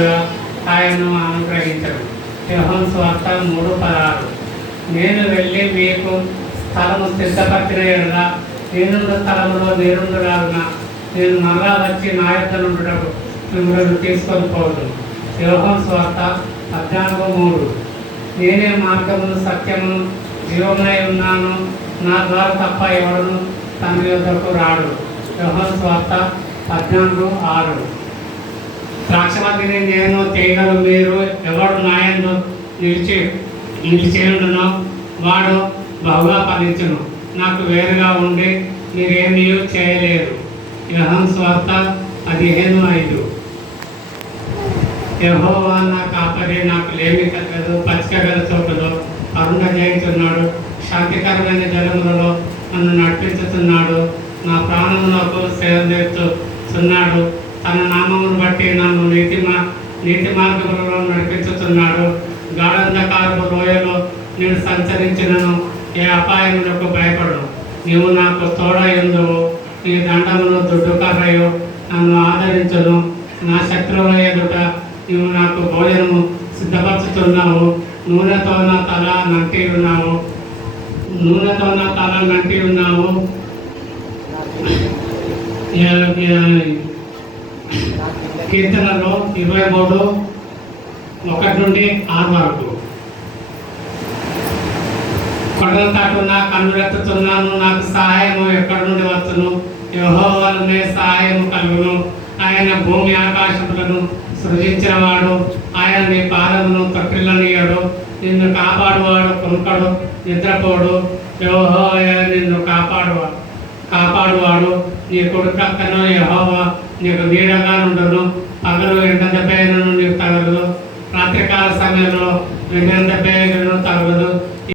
ఉన్నట్టుగా ఆయనను అనుగ్రహించడు. యోహాను సువార్త 3:16. నేను వెళ్ళి మీకు స్థలము సిద్ధపరిచిన ఎడల నేనున్న స్థలంలో నేనుండలాగున నేను మరలా వచ్చి నా యొద్ద నుండుటకు మిమ్మల్ని తీసుకొని పోదును. యోహాను సువార్త 14:3. నేనే మార్గమును సత్యమును జీవమునై ఉన్నాను, నా ద్వారా తప్ప ఎవడును తండ్రి యొద్దకు రాడు. యోహాను సువార్త 14:6. ద్రాక్షవల్లిని నేను, తీగలు మీరు. ఎవడు నా యందు నిలిచేయుండునో వాడు బహుగా ఫలించును. నాకు వేరుగా ఉండి మీరేమీ చేయలేరు. యోహాను సువార్త 15:5. యెహోవా నా కాపరి, నాకు లేమి కలగదు. పచ్చికగల చోటులో అరుణ జయించున్నాడు. శాంతికరమైన జలములలో నన్ను నడిపించుతున్నాడు. నా ప్రాణములకు సేవ చేస్తున్నాడు. తన నామమును బట్టి నన్ను నీతి మార్గములలో నడిపించుతున్నాడు. గాఢంధకారపు లోయలో నేను సంచరించినను ఏ అపాయములకు భయపడను. నీవు నాకు తోడయుందువు. నీ దండమును దుడ్డుకర్రయు నన్ను ఆదరించును. నా శత్రువుల ఎదుట నీవు నాకు భోజనము సిద్ధపరుచుతున్నావు. నూనెతో నా తల నంటి ఉన్నావు. కీర్తనలో 23:1-6. కొండల తట్టున కన్నులెత్తుతున్నాను. నాకు సహాయము ఎక్కడి నుండి వచ్చును? యెహోవానే సహాయము కలుగును. ఆయన భూమి ఆకాశములను సృజించినవాడు. ఆయన నీ పాదమును తొట్టిల్లనీయడు. నిన్ను కాపాడువాడు కొనుకడు, నిద్రపోడు. యెహోవా నిన్ను కాపాడువాడు. నీ కుడి ప్రక్కన యెహోవా నీకు నీడగా నుండును. పగలు ఎండ దెబ్బైనను నీకు తగలదు. రాత్రికాల సమయంలో ఎండ దెబ్బైనను తగలదు.